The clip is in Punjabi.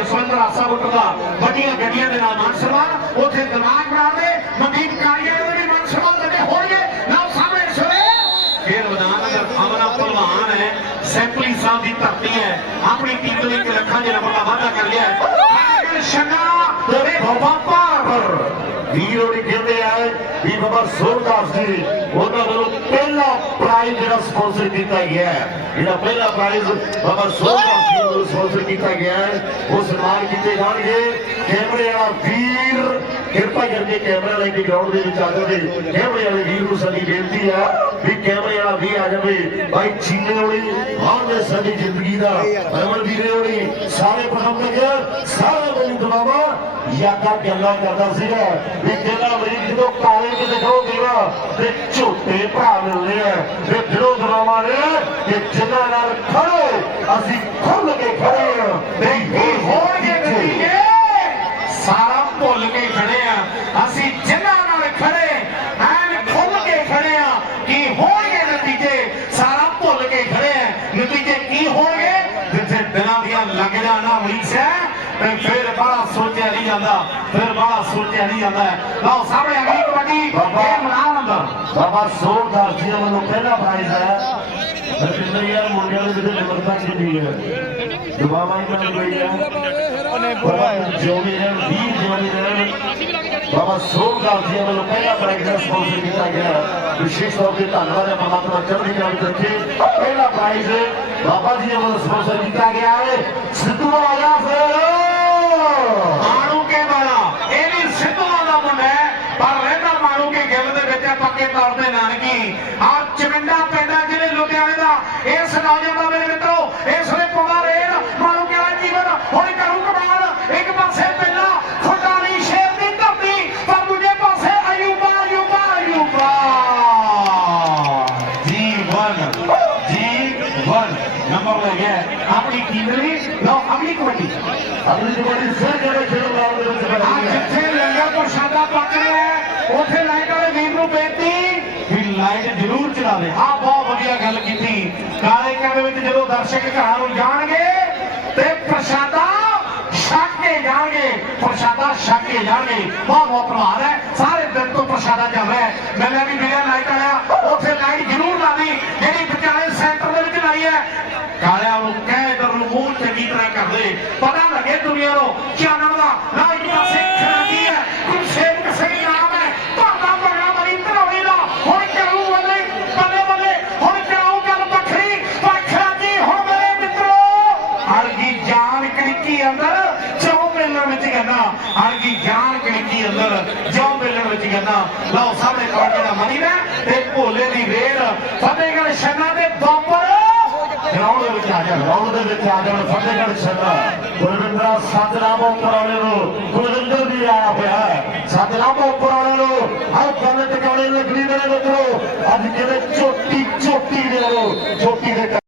ਜਸਵੰਤ ਰਾਸਾ ਗੁੱਟ ਦਾ ਵੱਡੀਆਂ ਗੱਡੀਆਂ ਦੇ ਨਾਲ ਮਾਨ ਸਨਮਾਨ ਉੱਥੇ ਦਿਮਾਗ ਰਾਵੇ ਮਨਦੀਪ ਕਾਰੀਆ ਦੇ ਵੀ ਮਾਨ ਸਨਮਾਨ ਲੱਗੇ ਹੋਣਗੇ। ਨਾਲ ਸਾਹਮਣੇ ਸਵੇ ਖੇਡ ਮੈਦਾਨ ਅੰਦਰ ਅਮਨਾ ਪਹਿਲਵਾਨ ਹੈ, ਸੈਂਪਲੀ ਸਾਹਿਬ ਦੀ ਧਰਤੀ ਹੈ। ਆਪਣੀ ਟੀਮ ਦੇ ਇੱਕ ਲੱਖਾਂ ਜਿਹੜਾ ਨੰਬਰ ਦਾ ਵਾਅਦਾ ਕਰ ਲਿਆ ਹੈ। ਸ਼ੰਗਾ ਦੋਵੇਂ ਪਾਰ ਵੀਰੋ ਨੇ ਕਹਿੰਦੇ ਆਏ ਵੀ ਬਾਬਾ ਸੋਹਦਾਸ ਜੀ, ਉਹਨਾਂ ਵੱਲੋਂ ਪਹਿਲਾ ਪ੍ਰਾਈਜ਼ ਜਿਹੜਾ ਸਪਾਂਸਰ ਕੀਤਾ ਗਿਆ ਹੈ ਜਿਹੜਾ ਪਹਿਲਾ ਪ੍ਰਾਈਜ਼ ਬਾਬਾ ਸੋਹਣਦਾਸ ਜੀ ਵੱਲੋਂ ਸਪਾਂਸਰ ਕੀਤਾ ਗਿਆ ਹੈ ਉਹ ਸਨਮਾਨ ਕੀਤੇ ਜਾਣਗੇ ਕੈਮਰੇ ਵਾਲਾ ਵੀਰ ਕਿਰਪਾ ਕਰਕੇ ਕੈਮਰਾ ਲੈ ਕੇ ਗਰਾਊਂਡ ਦੇ ਵਿੱਚ ਆ ਜਾਵੇ ਕੈਮਰੇ ਵਾਲੇ ਵੀਰ ਨੂੰ ਸਾਡੀ ਬੇਨਤੀ ਆ ਵੀ ਕੈਮਰੇ ਵਾਲਾ ਵੀ ਆ ਜਾਵੇ ਬਾਈ ਚੀਨੇ ਹੋਣੀ ਆਉਂਦੇ ਸਾਡੀ ਜ਼ਿੰਦਗੀ ਦਾ ਰਮਨ ਵੀਰੇ ਹੋਣੀ ਸਾਰੇ ਪ੍ਰਬੰਧਕ ਸਾਰੇ ਮੈਨੂੰ ਦਬਾਵਾ ਯਾਦਾਂ ਗੱਲਾਂ ਕਰਦਾ ਸੀਗਾ ਵੀ ਜਿਹੜਾ ਮਰੀਜ਼ ਜਦੋਂ ਕਾਲੇ ਤੇ ਦਿਖਾਓਗੇ ਨਾ ਤੇ ਕਿ ਜਿਨ੍ਹਾਂ ਨਾਲ ਖੜੋ। ਅਸੀਂ ਖੁੱਲ ਕੇ ਖੜੇ ਆ ਕੀ ਹੋਣਗੇ ਨਤੀਜੇ ਸਾਰਾ ਭੁੱਲ ਕੇ ਖੜੇ ਆ ਅਸੀਂ ਜਿਨ੍ਹਾਂ ਨਾਲ ਖੜੇ। ਐਨ ਖੁੱਲ ਕੇ ਖੜੇ ਆ ਕੀ ਹੋਣਗੇ ਨਤੀਜੇ। ਸਾਰਾ ਭੁੱਲ ਕੇ ਖੜੇ ਆ ਨਤੀਜੇ ਕੀ ਹੋਣਗੇ? ਜਿੱਥੇ ਦਿਨਾਂ ਦੀਆਂ ਲੱਗਦਾ ਨਾ ਮਰੀਜ਼ ਹੈ ਤੇ ਫਿਰ ਬੜਾ ਸੋਚਿਆ ਨਹੀਂ ਜਾਂਦਾ। ਫਿਰ ਬੜਾ ਸੋਚਿਆ ਨਹੀਂ ਜਾਂਦਾ। ਲਓ ਸਾਹਮਣੇ ਅਗਲੀ ਕਬੱਡੀ। ਇਹ ਮਨਾਉਣ ਅੰਦਰ। ਬਾਬਾ ਸੋਹਣਦਾਸ ਜੀ ਵੱਲੋਂ ਪਹਿਲਾ ਪ੍ਰਾਈਜ਼ ਹੈ ਰਵਿੰਦਰ ਯਾਰ ਮੁੰਡਿਆਂ ਦੇ ਵਿੱਚ ਨਿਮਰਤਾ ਕਿੰਨੀ ਹੈ। ਦੁਬਾਰਾ ਇਹਨਾਂ ਨੂੰ ਗਈ ਹੈ। ਬਾਬਾ ਜਿਉਂਦੇ ਰਹਿਣ ਵੀਰ ਜਿਉਂਦੇ ਰਹਿਣ। ਬਾਬਾ ਸੋਹਣਦਾਸ ਜੀ ਵੱਲੋਂ ਪਹਿਲਾ ਪ੍ਰਾਈਜ਼ ਸਪਾਂਸਰ ਕੀਤਾ ਗਿਆ ਹੈ। ਵਿਸ਼ੇਸ਼ ਤੌਰ ਤੇ ਧੰਨਵਾਦ ਹੈ ਪਰਮਾਤਮਾ ਚੜ੍ਹਦੀ ਕਲਾ ਵਿੱਚ ਰੱਖੇ। ਪਹਿਲਾ ਪ੍ਰਾਈਜ਼ ਬਾਬਾ ਜੀ ਵੱਲੋਂ ਸਪਾਂਸਰ ਕੀਤਾ ਗਿਆ ਹੈ। ਸਿੱਧੂ ਆਇਆ ਫੇਰ। ਮਾਣੂ ਕੇ ਵਾਲਾ। ਇਹ ਵੀ ਸਿੱਧੂਆਂ ਦਾ ਮੁੰਡਾ ਹੈ। ਪਰ ਰਹਿੰਦਾ ਮਾਣੂ ਕੇ ਗਿੱਲ ਦੇ ਵਿੱਚ ਹੈ ਪੱਕੇ ਤੌਰ ਤੇ ਨਾਨਕੀ। ਆ ਚਵਿੰਡਾ ਜੀਵਨ ਨੰਬਰ ਲੈ ਗਿਆ ਆਪਣੀ ਟੀਮ ਲਈ ਲਓ ਅਗਲੀ ਕਬੱਡੀ ਅਗਲੀ ਕਬੱਡੀ ਫਿਰ ਜਿਹੜੇ ਖੇਡ ਮੈਦਾਨ ਦੇ ਵਿੱਚ ਆ ਬਣੀ ਹੈ ਜਿੱਥੇ ਲੰਗਰ ਪ੍ਰਸ਼ਾਦਾ ਪੱਕ ਰਿਹਾ ਹੈ ਉੱਥੇ ਲਾਈਟ ਵਾਲੇ ਵੀਰ ਨੂੰ ਬੇਨਤੀ ਵੀ ਲਾਈਟ ਜ਼ਰੂਰ ਚਲਾ ਦੇ ਹਾਂ ਬਹੁਤ ਵਧੀਆ ਗੱਲ ਕੀਤੀ ਕਾਲੇ ਕਾਲੇ ਵਿੱਚ ਜਦੋਂ ਦਰਸ਼ਕ ਘਰਾਂ ਨੂੰ ਜਾਣਗੇ ਤੇ ਪ੍ਰਸ਼ਾਦਾ ਛਕ ਕੇ ਜਾਣਗੇ ਪ੍ਰਸ਼ਾਦਾ ਛਕ ਕੇ ਜਾਣਗੇ ਬਹੁਤ ਬਹੁਤ ਪ੍ਰਭਾਵ ਹੈ ਸਾਰੇ ਦਿਨ ਤੋਂ ਪ੍ਰਸ਼ਾਦਾ ਚੱਲ ਰਿਹਾ ਹੈ ਮੈਂ ਲੈ ਵੀ ਮੇਰਾ ਲਾਈਟ ਆਇਆ ਉੱਥੇ ਲਾਈਟ ਜ਼ਰੂਰ ਲਾ ਦੀ ਜਿਹੜੀ ਵਿਚਾਲੇ ਸੈਂਟਰ ਦੇ ਵਿੱਚ ਲਾਈ ਹੈ ਕਾਲਿਆਂ ਨੂੰ ਕਹਿ ਇਧਰ ਨੂੰ ਮੂੰਹ ਚੰਗੀ ਤਰ੍ਹਾਂ ਕਰ ਦੇ ਪਤਾ ਲੱਗੇ ਦੁਨੀਆ ਨੂੰ ਚਾਨਣ ਦਾ ਨਾ ਇੱਕ ਪਾਸੇ ਹੈ ਗੁਰਸੇਵਕ ਸਿੰਘ ਨਾਮ ਹੈ। ਤੁਹਾਡਾ ਬਗੜਾ ਮਰੀ ਧਰੋੜੀ ਦਾ ਹੁਣ ਕਰੂ ਬੱਲੇ ਬੱਲੇ ਬੱਲੇ, ਹੁਣ ਕਰਾਉ ਗੱਲ ਵੱਖਰੀ। ਵੱਖਰਾ ਜੀ ਹੁਣ ਮੇਰੇ ਮਿੱਤਰੋ। ਅਰਗੀ ਜਾਨ ਕੜਕੀ ਅੰਦਰ, ਚੌ ਮੇਲਣ ਵਿੱਚ ਕਹਿੰਦਾ, ਅਰਗੀ ਜਾਨ ਕੜਕੀ ਅੰਦਰ ਜੋ ਮੇਲਣ ਵਿੱਚ ਕਹਿੰਦਾ, ਲਓ ਸਾਹਮਣੇ ਕਾਟੇ ਦਾ ਮਨੀ ਨਾ, ਤੇ ਭੋਲੇ ਦੀ ਰੇਡ ਫਤਿਹਗੜ੍ਹ ਛੰਨਾ ਦੇ ਬਾਪਰ ਗਰਾਊਂਡ ਦੇ ਵਿੱਚ ਆ ਜਾ ਗਰਾਊਂਡ ਦੇ ਵਿੱਚ ਆ ਜਾਣ ਫਤਿਹਗੜ੍ਹ ਛੱਡਾ ਗੁਰਵਿੰਦਰਾ ਸਤਨਾਮ ਉੱਪਰ ਵਾਲੇ ਨੂੰ ਗੁਰਵਿੰਦਰ ਵੀ ਆਇਆ ਹੋਇਆ ਹੈ। ਸਤਨਾਮ ਉੱਪਰ ਵਾਲੇ ਨੂੰ ਆਹ ਕੰਨ ਟਿਕਾਣੇ ਲੱਗਣੀ ਮੇਰੇ ਮਿੱਤਰੋ, ਅੱਜ ਕਿਤੇ ਚੋਟੀ